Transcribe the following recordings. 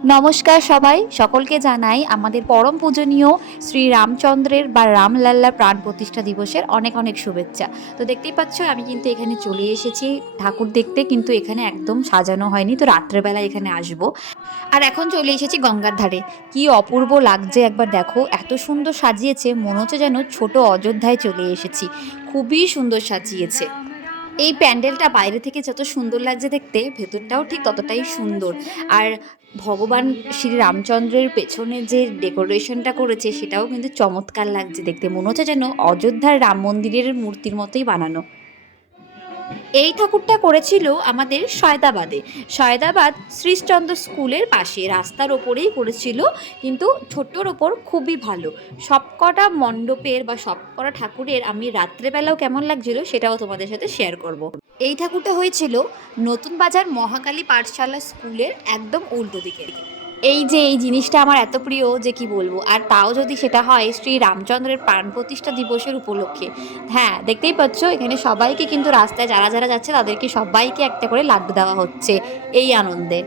নমস্কার সবাই, সকলকে জানাই আমাদের পরম পূজনীয় শ্রী রামচন্দ্রের বা রামলাল্লার প্রাণ প্রতিষ্ঠা দিবসের অনেক অনেক শুভেচ্ছা। তো দেখতেই পাচ্ছ আমি কিন্তু এখানে চলে এসেছি ঠাকুর দেখতে, কিন্তু এখানে একদম সাজানো হয়নি, তো রাত্রেবেলা এখানে আসবো। আর এখন চলে এসেছি গঙ্গার ধারে। কি অপূর্ব লাগছে একবার দেখো, এত সুন্দর সাজিয়েছে, মনে হচ্ছে যেন ছোট অযোধ্যায় চলে এসেছি। খুবই সুন্দর সাজিয়েছে। এই প্যান্ডেলটা বাইরে থেকে যত সুন্দর লাগছে দেখতে, ভেতরটাও ঠিক ততটাই সুন্দর। আর ভগবান শ্রী রামচন্দ্রের পেছনে যে ডেকোরেশনটা করেছে সেটাও কিন্তু চমৎকার লাগছে দেখতে, মনে হচ্ছে যেন অযোধ্যার রাম মন্দিরের মূর্তির মতোই বানানো। এই ঠাকুরটা করেছিল আমাদের সয়দাবাদে। সয়দাবাদ শ্রীশচন্দ্র স্কুলের পাশে রাস্তার ওপরেই করেছিল, কিন্তু ছোট্টর ওপর খুবই ভালো। সবকটা মণ্ডপের বা সবকটা ঠাকুরের আমি রাত্রেবেলাও কেমন লাগছিল সেটাও তোমাদের সাথে শেয়ার করব। এই ঠাকুরটা হয়েছিল নতুন বাজার মহাকালী পাঠশালা স্কুলের একদম উল্টো দিকে। এই যে এই জিনিসটা আমার এত প্রিয় যে কি বলবো, আর তাও যদি সেটা হয় শ্রী রামচন্দ্রের প্রাণ প্রতিষ্ঠা দিবসের উপলক্ষে। হ্যাঁ, দেখতেই পাচ্ছ এখানে সবাইকে কিন্তু রাস্তায় যারা যারা যাচ্ছে তাদেরকে সবাইকে একটা করে লাড্ডু দেওয়া হচ্ছে এই আনন্দে।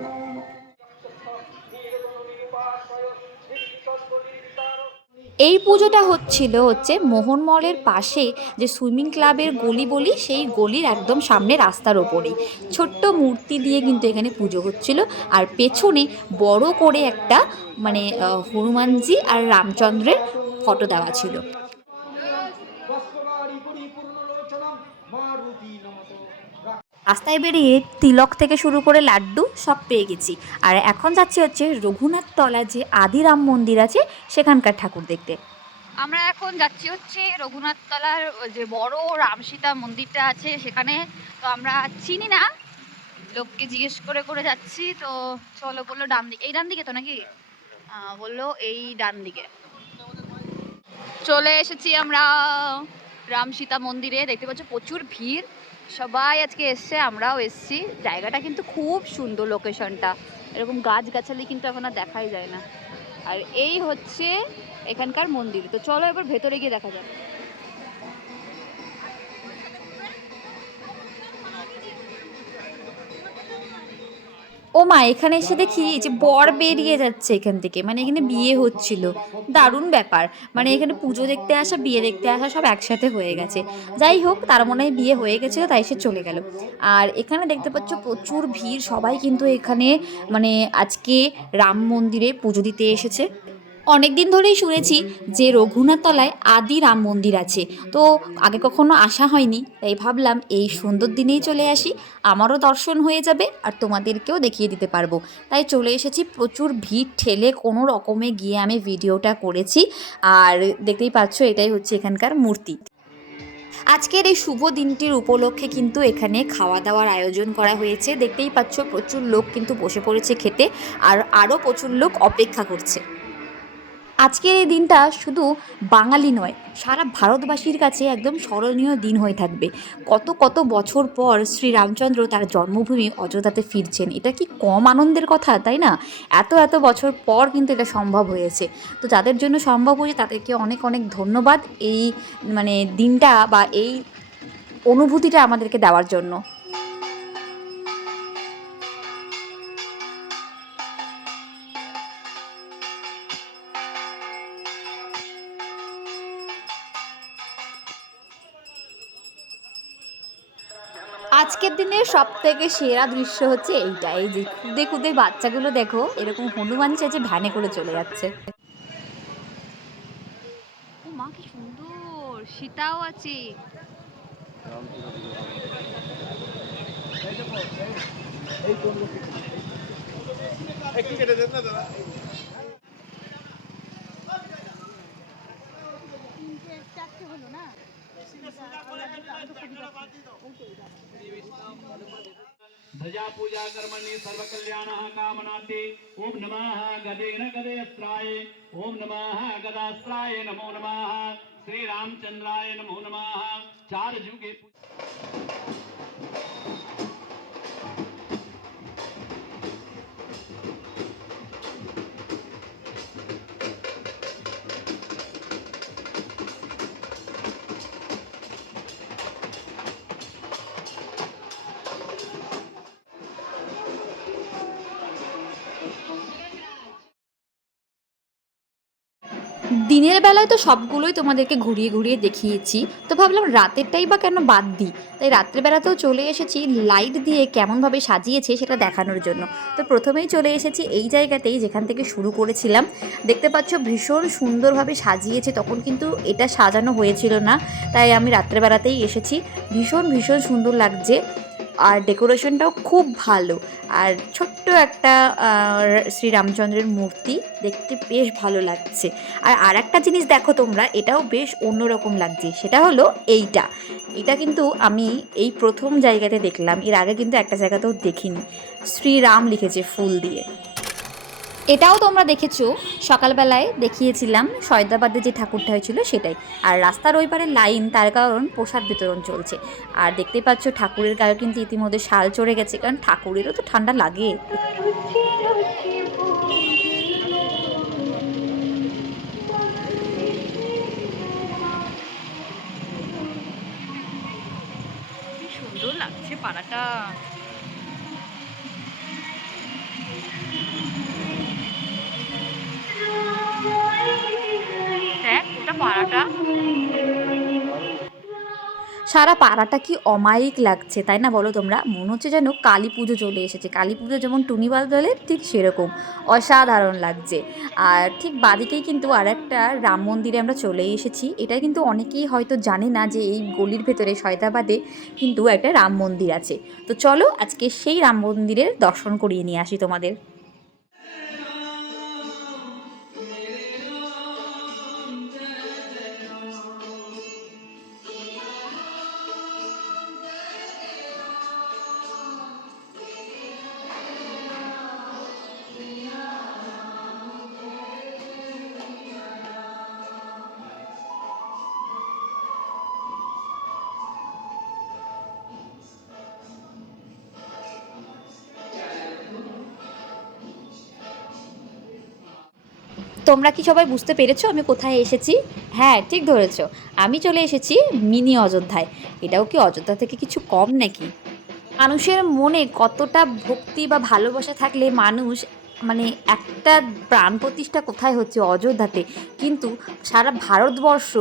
এই পুজোটা হচ্ছে মোহনমলের পাশে যে সুইমিং ক্লাবের গলি বলি, সেই গলির একদম সামনে রাস্তার ওপরেই ছোট্ট মূর্তি দিয়ে কিন্তু এখানে পুজো হচ্ছিল। আর পেছনে বড় করে একটা মানে হনুমানজি আর রামচন্দ্রের ফটো দেওয়া ছিল। রাস্তায় বেরিয়ে তিলক থেকে শুরু করে লাড্ডু সব পেয়ে গেছি। আর এখন যাচ্ছি হচ্ছে রঘুনাথ তলা যে আদি রাম মন্দির আছে সেখানকার ঠাকুর দেখতে। আমরা এখন যাচ্ছি হচ্ছে রঘুনাথ তলার যে বড় রাম সীতা মন্দিরটা আছে সেখানে। তো আমরা চিনি না, লোককে জিজ্ঞেস করে করে যাচ্ছি। তো চলো, বললো ডান দিকে, এই ডান দিকে তো নাকি বললো এই ডান দিকে। চলে এসেছি আমরা রাম সীতা মন্দিরে। দেখতে পাচ্ছ প্রচুর ভিড়, সবাই আজকে এসছে, আমরাও এসছি। জায়গাটা কিন্তু খুব সুন্দর, লোকেশনটা এরকম গাছগাছালি কিন্তু এখন আর দেখাই যায় না। আর এই হচ্ছে এখানকার মন্দির। তো চলো এবার ভেতরে গিয়ে দেখা যাক। ও মা, এখানে এসে দেখি এই যে বর বেরিয়ে যাচ্ছে এখান থেকে, মানে এখানে বিয়ে হচ্ছিল। দারুণ ব্যাপার, মানে এখানে পুজো দেখতে আসা বিয়ে দেখতে আসা সব একসাথে হয়ে গেছে। যাই হোক, তার মনে হয় বিয়ে হয়ে গেছিলো তাই সে চলে গেল। আর এখানে দেখতে পাচ্ছ প্রচুর ভিড়, সবাই কিন্তু এখানে মানে আজকে রাম মন্দিরে পুজো দিতে এসেছে। অনেক দিন ধরেই শুনেছি যে রঘুনাথতলায় আদি রাম মন্দির আছে, তো আগে কখনো আসা হয়নি, তাই ভাবলাম এই সুন্দর দিনেই চলে আসি, আমারও দর্শন হয়ে যাবে আর তোমাদেরকেও দেখিয়ে দিতে পারবো। তাই চলে এসেছি, প্রচুর ভিড় ঠেলে কোনো রকমে গিয়ে আমি ভিডিওটা করেছি। আর দেখতেই পাচ্ছ এটাই হচ্ছে এখানকার মূর্তি। আজকের এই শুভ দিনটির উপলক্ষে কিন্তু এখানে খাওয়া দাওয়ার আয়োজন করা হয়েছে। দেখতেই পাচ্ছ প্রচুর লোক কিন্তু বসে পড়েছে খেতে, আর আরও প্রচুর লোক অপেক্ষা করছে। আজকের এই দিনটা শুধু বাঙালি নয়, সারা ভারতবাসীর কাছে একদম স্মরণীয় দিন হয়ে থাকবে। কত কত বছর পর শ্রী রামচন্দ্র তার জন্মভূমি অযোধ্যাতে ফিরছেন, এটা কি কম আনন্দের কথা, তাই না? এত এত বছর পর কিন্তু এটা সম্ভব হয়েছে। তো যাদের জন্য সম্ভব হয়েছে তাদেরকে অনেক অনেক ধন্যবাদ এই মানে দিনটা বা এই অনুভূতিটা আমাদেরকে দেওয়ার জন্য। আজকের দিনের সব থেকে সেরা দৃশ্য হচ্ছে এইটা, এই যে খুদে খুদে বাচ্চাগুলো দেখো এরকম হনুমান সেজে ভ্যানে করে চলে যাচ্ছে। ও মা, কি সুন্দর, সীতাও আছে। একটু কেটে দেন না দাদা। ध्वजा पूजा कर्मणि सर्वकल्याणः कामनाते। ओम नमः गदेन गदेस्त्राय, ओम नमः गदास्त्राय, नमो नमः श्री रामचंद्राय, नमो नमः। चार जुगे দিনের বেলায় তো সবগুলোই তোমাদেরকে ঘুরিয়ে ঘুরিয়ে দেখিয়েছি, তো ভাবলাম রাতেরটাই বা কেন বাদ দিই, তাই রাত্রের বেলাতেও চলে এসেছি লাইট দিয়ে কেমনভাবে সাজিয়েছে সেটা দেখানোর জন্য। তো প্রথমেই চলে এসেছি এই জায়গাতেই যেখান থেকে শুরু করেছিলাম। দেখতে পাচ্ছ ভীষণ সুন্দরভাবে সাজিয়েছে, তখন কিন্তু এটা সাজানো হয়েছিল না, তাই আমি রাত্রেবেলাতেই এসেছি। ভীষণ ভীষণ সুন্দর লাগছে, আর ডেকোরেশনটাও খুব ভালো। আর ছোট্ট একটা শ্রীরামচন্দ্রের মূর্তি, দেখতে বেশ ভালো লাগছে। আর একটা জিনিস দেখো তোমরা, এটাও বেশ অন্যরকম লাগছে, সেটা হলো এটা কিন্তু আমি এই প্রথম জায়গাতে দেখলাম, এর আগে কিন্তু একটা জায়গাতেও দেখিনি। শ্রীরাম লিখেছে ফুল দিয়ে। এটাও তোমরা দেখেছো, সকালবেলায় দেখিয়েছিলাম সয়দাবাদে যে ঠাকুরটা হয়েছিল সেটাই। আর রাস্তার ওই পারে লাইন, তার কারণ প্রসাদ বিতরণ চলছে। আর দেখতে পাচ্ছ ঠাকুরের গায়ে কিন্তু ইতিমধ্যে শাল চড়ে গেছে, কারণ ঠাকুরেরও তো ঠান্ডা লাগে। কি সুন্দর লাগছে পাড়াটা। দেখ ওটা পাড়াটা, সারা পাড়াটা কি অমায়িক লাগছে, তাই না বলো তোমরা? মনে হচ্ছে যেন কালী পুজো চলে এসেছে। কালী পুজো যেমন টুনিবাল বলে, ঠিক সেরকম অসাধারণ লাগছে। আর ঠিক বাদিকেই কিন্তু আর একটা রাম মন্দিরে আমরা চলে এসেছি। এটা কিন্তু অনেকেই হয়তো জানে না যে এই গলির ভেতরে সয়দাবাদে কিন্তু একটা রাম মন্দির আছে। তো চলো আজকে সেই রাম মন্দিরের দর্শন করিয়ে নিয়ে আসি তোমাদের। তোমরা কি সবাই বুঝতে পেরেছো আমি কোথায় এসেছি? হ্যাঁ, ঠিক ধরেছো, আমি চলে এসেছি মিনি অযোধ্যায়। এটাও কি অযোধ্যা থেকে কিছু কম নাকি? মানুষের মনে কতটা ভক্তি বা ভালোবাসা থাকলে মানুষ, মানে একটা প্রাণ প্রতিষ্ঠা কোথায় হচ্ছে? অযোধ্যাতে। কিন্তু সারা ভারতবর্ষ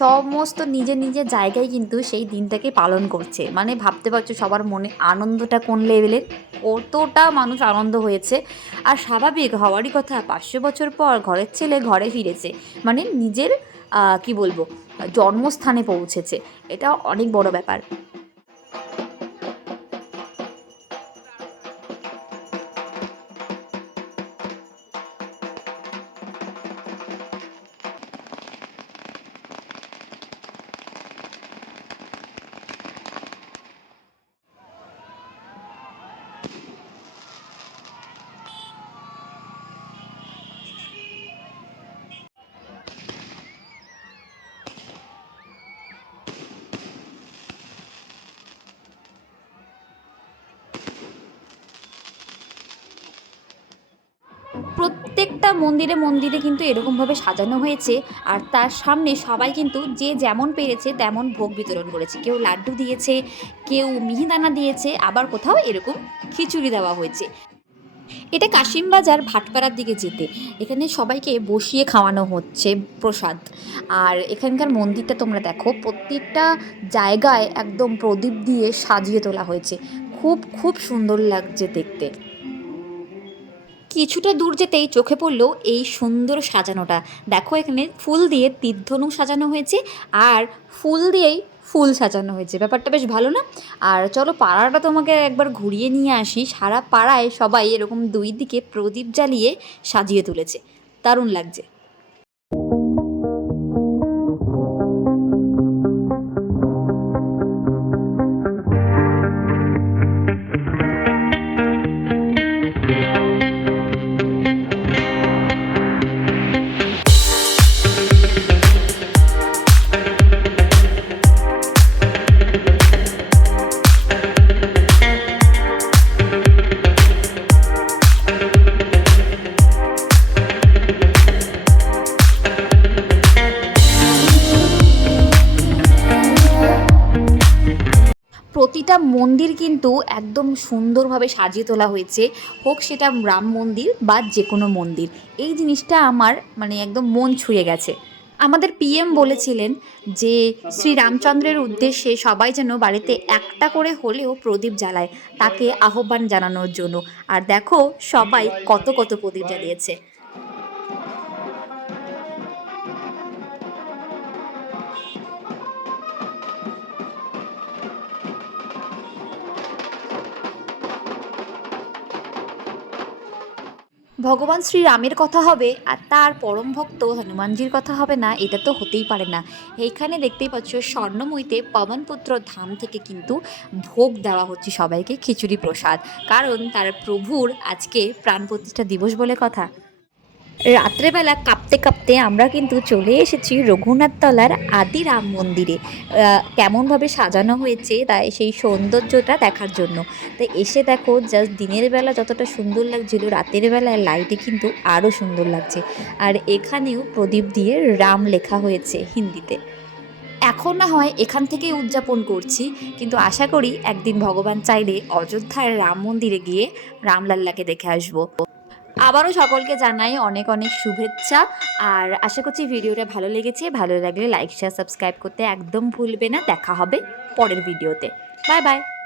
সমস্ত নিজের নিজের জায়গায় কিন্তু সেই দিনটাকে পালন করছে। মানে ভাবতে পারছো সবার মনে আনন্দটা কোন লেভেলের, কতটা মানুষ আনন্দ হয়েছে। আর স্বাভাবিক হওয়ারই কথা, 500 বছর পর ঘরের ছেলে ঘরে ফিরেছে, মানে নিজের কি বলবো, জন্মস্থানে পৌঁছেছে। এটা অনেক বড় ব্যাপার। প্রত্যেকটা মন্দিরে মন্দিরে কিন্তু এরকমভাবে সাজানো হয়েছে। আর তার সামনে সবাই কিন্তু যে যেমন পেরেছে তেমন ভোগ বিতরণ করেছে। কেউ লাড্ডু দিয়েছে, কেউ মিহিদানা দিয়েছে, আবার কোথাও এরকম খিচুড়ি দেওয়া হয়েছে। এটা কাশিমবাজার ভাটপাড়ার দিকে যেতে, এখানে সবাইকে বসিয়ে খাওয়ানো হচ্ছে প্রসাদ। আর এখানকার মন্দিরটা তোমরা দেখো, প্রত্যেকটা জায়গায় একদম প্রদীপ দিয়ে সাজিয়ে তোলা হয়েছে। খুব খুব সুন্দর লাগছে দেখতে। কিছুটা দূর যেতেই চোখে পড়লো এই সুন্দর সাজানোটা। দেখো এখানে ফুল দিয়ে তীর্ধনুক সাজানো হয়েছে, আর ফুল দিয়েই ফুল সাজানো হয়েছে। ব্যাপারটা বেশ ভালো না? আর চলো পাড়াটা তোমাকে একবার ঘুরিয়ে নিয়ে আসি। সারা পাড়ায় সবাই এরকম দুই দিকে প্রদীপ জ্বালিয়ে সাজিয়ে তুলেছে, দারুণ লাগছে। প্রতিটা মন্দির কিন্তু একদম সুন্দরভাবে সাজিয়ে তোলা হয়েছে, হোক সেটা রাম মন্দির বা যে কোনো মন্দির। এই জিনিসটা আমার মানে একদম মন ছুঁয়ে গেছে। আমাদের পিএম বলেছিলেন যে শ্রীরামচন্দ্রের উদ্দেশ্যে সবাই যেন বাড়িতে একটা করে হলেও প্রদীপ জ্বালায়, তাকে আহ্বান জানানোর জন্য। আর দেখো সবাই কত কত প্রদীপ জ্বালিয়েছে। ভগবান শ্রীরামের কথা হবে আর তার পরম ভক্ত হনুমানজির কথা হবে না, এটা তো হতেই পারে না। এইখানে দেখতেই পাচ্ছ স্বর্ণময়ীতে পবনপুত্র ধাম থেকে কিন্তু ভোগ দেওয়া হচ্ছে সবাইকে, খিচুড়ি প্রসাদ। কারণ তার প্রভুর আজকে প্রাণ প্রতিষ্ঠা দিবস বলে কথা। রাত্রেবেলা কাঁপতে কাঁপতে আমরা কিন্তু চলে এসেছি রঘুনাথতলার আদি রাম মন্দিরে। কেমনভাবে সাজানো হয়েছে তাই সেই সৌন্দর্যটা দেখার জন্য। তাই এসে দেখো, জাস্ট দিনের বেলা যতটা সুন্দর লাগছিল, রাতের বেলায় লাইটে কিন্তু আরও সুন্দর লাগছে। আর এখানেও প্রদীপ দিয়ে রাম লেখা হয়েছে হিন্দিতে। এখন না হয় এখান থেকেই উদযাপন করছি, কিন্তু আশা করি একদিন ভগবান চাইলে অযোধ্যার রাম মন্দিরে গিয়ে রামলাল্লাকে দেখে আসবো। আবারও সকলকে জানাই অনেক অনেক শুভেচ্ছা। আর আশা করছি ভিডিওটা ভালো লেগেছে। ভালো লাগলে লাইক শেয়ার সাবস্ক্রাইব করতে একদম ভুলবে না। দেখা হবে পরের ভিডিওতে। Bye bye.